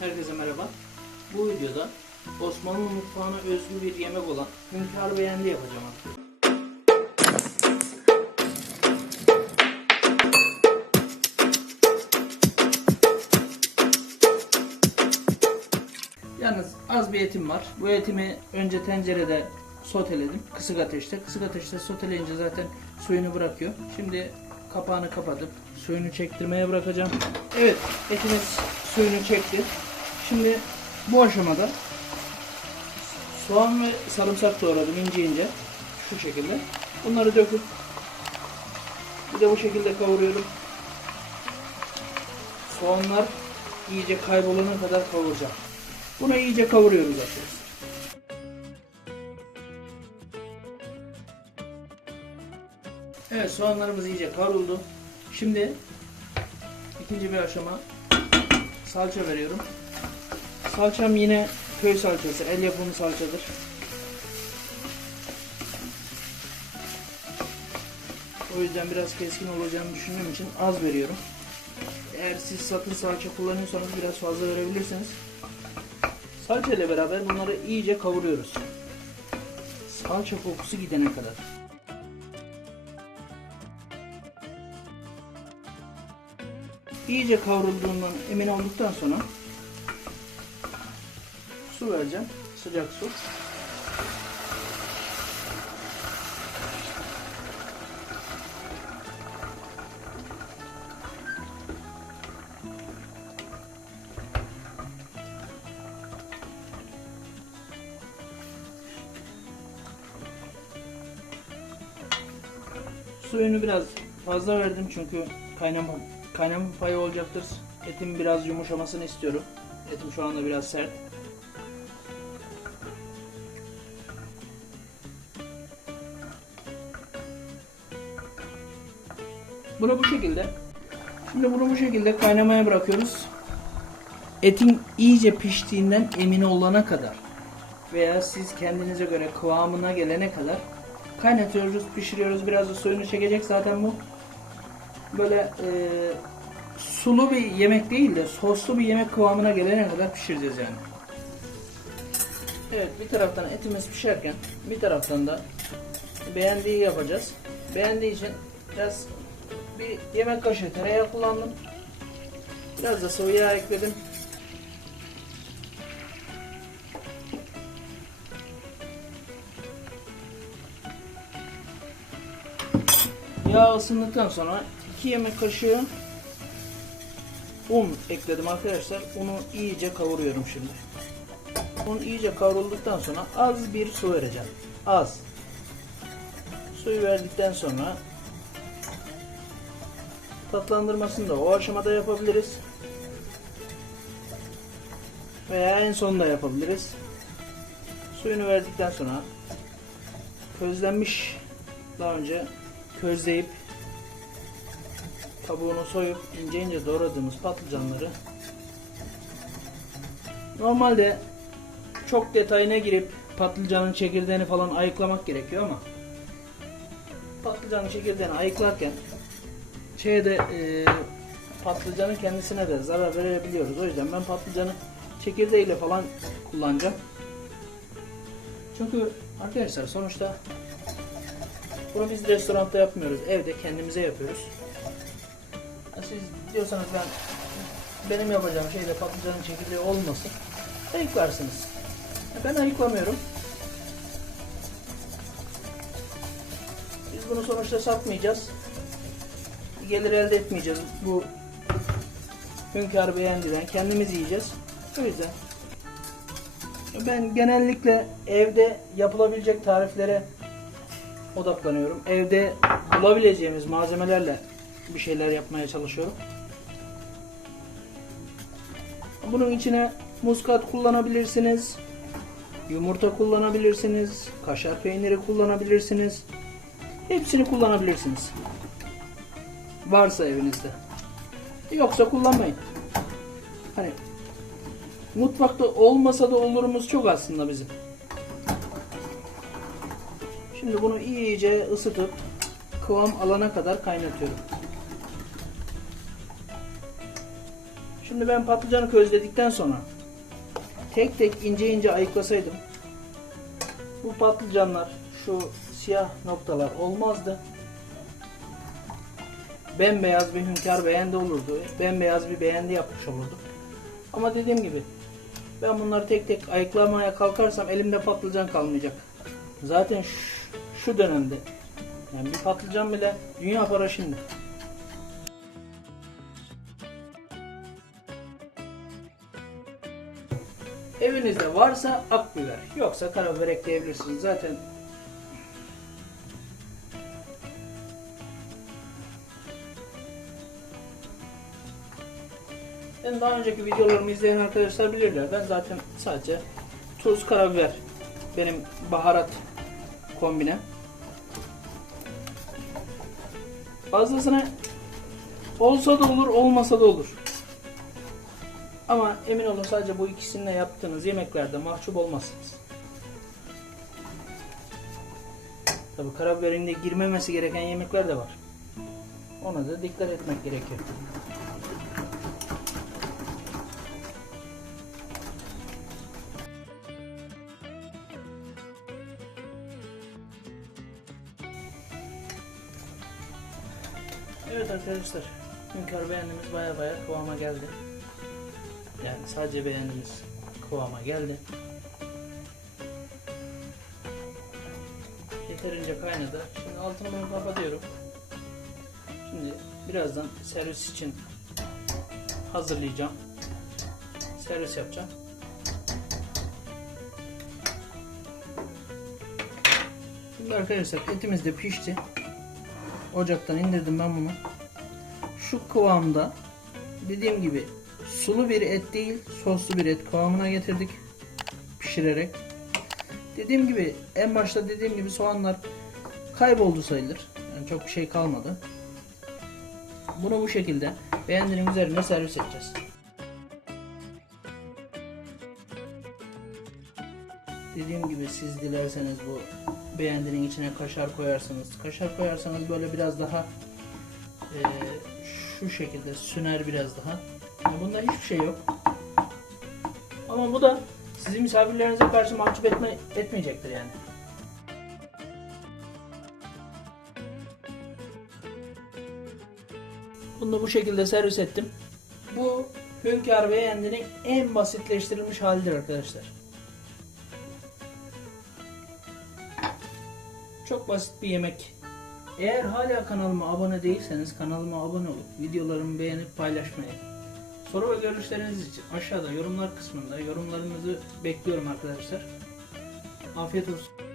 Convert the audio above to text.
Herkese merhaba. Bu videoda Osmanlı mutfağına özgü bir yemek olan hünkâr beğendi yapacağım artık. Yalnız az bir etim var. Bu etimi önce tencerede soteledim. Kısık ateşte. Kısık ateşte soteleyince zaten suyunu bırakıyor. Şimdi kapağını kapatıp suyunu çektirmeye bırakacağım. Evet etimiz suyunu çekti. Şimdi bu aşamada soğan ve sarımsak doğradım ince ince. Şu şekilde. Bunları döküp bir de bu şekilde kavuruyorum. Soğanlar iyice kaybolana kadar kavuracağım. Bunu iyice kavuruyoruz arkadaşlar. Evet soğanlarımız iyice kavruldu. Şimdi ikinci bir aşama salça veriyorum. Salçam yine köy salçası, el yapımı salçadır. O yüzden biraz keskin olacağını düşündüğüm için az veriyorum. Eğer siz satın salça kullanıyorsanız biraz fazla verebilirsiniz. Salça ile beraber bunları iyice kavuruyoruz. Salça kokusu gidene kadar. İyice kavrulduğundan emin olduktan sonra su vereceğim. Sıcak su. Suyunu biraz fazla verdim çünkü kaynama kaynama payı olacaktır. Etin biraz yumuşamasını istiyorum. Etim şu anda biraz sert. Bunu bu şekilde. Şimdi bunu bu şekilde kaynamaya bırakıyoruz. Etin iyice piştiğinden emin olana kadar veya siz kendinize göre kıvamına gelene kadar kaynatıyoruz, pişiriyoruz. Biraz da suyunu çekecek zaten bu. Böyle e, sulu bir yemek değil de soslu bir yemek kıvamına gelene kadar pişireceğiz yani. Evet bir taraftan etimiz pişerken bir taraftan da beğendiği yapacağız. Beğendiği için biraz bir yemek kaşığı tereyağı kullandım. Biraz da sıvı yağ ekledim. Yağ ısındıktan sonra 2 yemek kaşığı un ekledim arkadaşlar. Unu iyice kavuruyorum şimdi. Un iyice kavrulduktan sonra az bir su vereceğim. Az. Suyu verdikten sonra tatlandırmasını da o aşamada yapabiliriz. Veya en sonunda yapabiliriz. Suyunu verdikten sonra közlenmiş daha önce közleyip kabuğunu soyup ince ince doğradığımız patlıcanları normalde çok detayına girip patlıcanın çekirdeğini falan ayıklamak gerekiyor ama patlıcanın çekirdeğini ayıklarken şeyde e, patlıcanın kendisine de zarar verebiliyoruz. O yüzden ben patlıcanı çekirdeğiyle falan kullanacağım. Çünkü arkadaşlar sonuçta bunu biz restoranda yapmıyoruz. Evde kendimize yapıyoruz. Siz diyorsanız ben benim yapacağım şeyde patlıcanın çekirdeği olmasın. Ayıklarsınız. Ben ayıklamıyorum. Biz bunu sonuçta satmayacağız. Gelir elde etmeyeceğiz. Bu hünkâr beğendiden kendimiz yiyeceğiz. O yüzden ben genellikle evde yapılabilecek tariflere odaklanıyorum. Evde bulabileceğimiz malzemelerle bir şeyler yapmaya çalışıyorum. Bunun içine muskat kullanabilirsiniz. Yumurta kullanabilirsiniz. Kaşar peyniri kullanabilirsiniz. Hepsini kullanabilirsiniz. Varsa evinizde. Yoksa kullanmayın. Hani mutfakta olmasa da olurumuz çok aslında bizim. Şimdi bunu iyice ısıtıp kıvam alana kadar kaynatıyorum. Şimdi ben patlıcanı közledikten sonra tek tek ince ince ayıklasaydım bu patlıcanlar şu siyah noktalar olmazdı. Bembeyaz bir hünkâr beğendi olurdu. Bembeyaz bir beğendi yapmış olurduk. Ama dediğim gibi ben bunları tek tek ayıklamaya kalkarsam elimde patlıcan kalmayacak. Zaten şu, şu dönemde yani bir patlıcan bile dünya para şimdi. Evinizde varsa akbiber, yoksa karabiber ekleyebilirsiniz. Zaten Ben daha önceki videolarımı izleyen arkadaşlar bilirler. Ben zaten sadece tuz, karabiber benim baharat kombinem. Fazlasına olsa da olur, olmasa da olur. Ama emin olun sadece bu ikisini yaptığınız yemeklerde mahcup olmazsınız. Tabi karabiberin de girmemesi gereken yemekler de var. Ona da dikkat etmek gerekiyor. Arkadaşlar, hünkâr beğendiğimiz baya baya kıvama geldi. Yani sadece beğendiğimiz kıvama geldi. Yeterince kaynadı. Şimdi altını bunu kapatıyorum. Şimdi birazdan servis için hazırlayacağım. Servis yapacağım. Şimdi arkadaşlar etimiz de pişti. Ocaktan indirdim ben bunu. Şu kıvamda dediğim gibi sulu bir et değil soslu bir et kıvamına getirdik pişirerek. Dediğim gibi en başta dediğim gibi soğanlar kayboldu sayılır. Yani çok bir şey kalmadı. Bunu bu şekilde beğendiğinin üzerine servis edeceğiz. Dediğim gibi siz dilerseniz bu beğendiğinin içine kaşar koyarsınız. Kaşar koyarsanız böyle biraz daha e, şu şekilde süner biraz daha. Yani bunda hiçbir şey yok. Ama bu da sizi misafirlerinize karşı mahcup etme, etmeyecektir yani. Bunu da bu şekilde servis ettim. Bu Hünkar Beğendi'nin en basitleştirilmiş halidir arkadaşlar. Çok basit bir yemek. Eğer hala kanalıma abone değilseniz kanalıma abone olup videolarımı beğenip paylaşmayı. Soru ve görüşleriniz için aşağıda yorumlar kısmında yorumlarınızı bekliyorum arkadaşlar. Afiyet olsun.